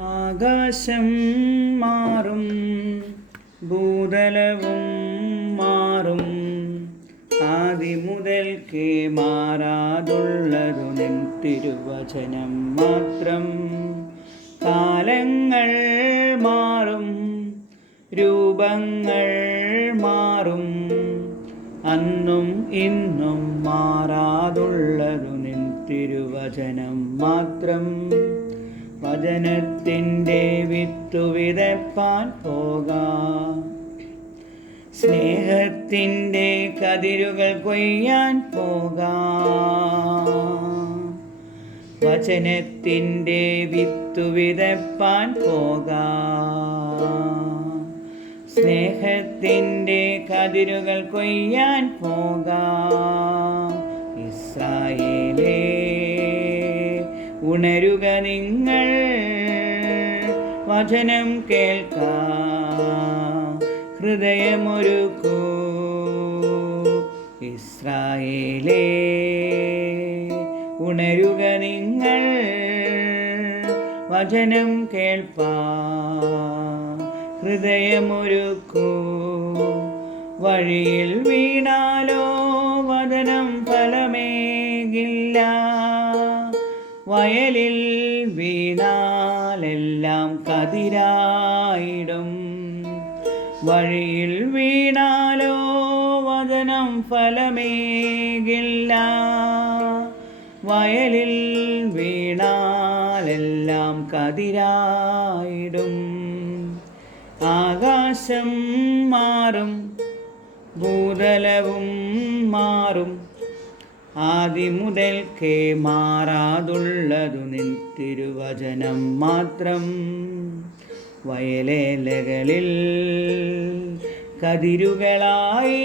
ആകാശം മാറും, ഭൂതലവും മാറും, ആദിമുതൽക്കേ മാറാതുള്ളതു നിൻ തിരുവചനം മാത്രം. കാലങ്ങൾ മാറും, രൂപങ്ങൾ മാറും, അന്നും ഇന്നും മാറാതുള്ളതു നിൻ തിരുവചനം മാത്രം. വചനത്തിൻ്റെ വിത്തു വിതപ്പാൻ പോകാം, സ്നേഹത്തിൻ്റെ കതിരുകൾ കൊയ്യാൻ പോകാം. വചനത്തിൻ്റെ വിത്തു വിതപ്പാൻ പോകാം, സ്നേഹത്തിൻ്റെ കതിരുകൾ കൊയ്യാൻ പോകാം. ഇസ്രായേലേ, ഉണരുക നിങ്ങൾ, വചനം കേൾക്കാം, ഹൃദയമൊരുക്കൂ. ഇസ്രായേലേ, ഉണരുക നിങ്ങൾ, വചനം കേൾപ്പാൻ, ഹൃദയമൊരുക്കൂ. വഴിയിൽ വീണാലോ വചനം ഫലമേകില്ല, വയലിൽ വീണാലെല്ലാം കതിരായിടും. വഴിയിൽ വീണാലോ വചനം ഫലമേകില്ല, വയലിൽ വീണാലെല്ലാം കതിരായിടും. ആകാശം മാറും, ഭൂതലവും മാറും, ആദിമുതൽക്കേ മാറാതുള്ളതു നിൻ തിരുവചനം മാത്രം. വയലേലകളിൽ കതിരുകളായി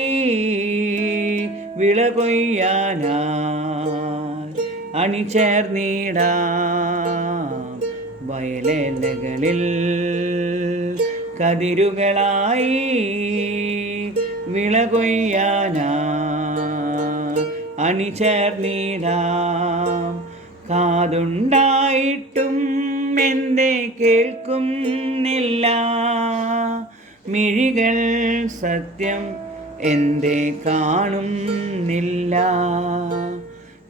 വിള കൊയ്യാനായി അണിചേർന്നിടാം. വയലേലകളിൽ കതിരുകളായി വിള കൊയ്യാനായി അണിചേർന്നിടാം. കാതുണ്ടായിട്ടും എന്തേ കേൾക്കുന്നില്ല, മിഴികൾ സത്യം എന്തേ കാണുന്നില്ല.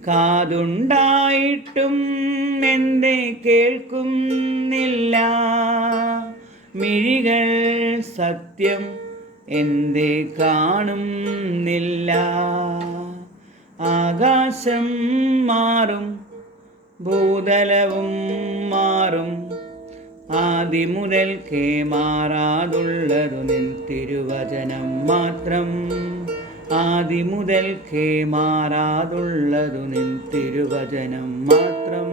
കാതുണ്ടായിട്ടും എന്തേ കേൾക്കുന്നില്ല, മിഴികൾ സത്യം എന്തേ കാണുന്നില്ല. ആകാശം മാറും, ഭൂതലവും മാറും, ആദിമുതൽക്കേ മാറാതുള്ളതു നിൻ തിരുവചനം മാത്രം. ആദിമുതൽക്കേ മാറാതുള്ളതു നിൻ തിരുവചനം മാത്രം.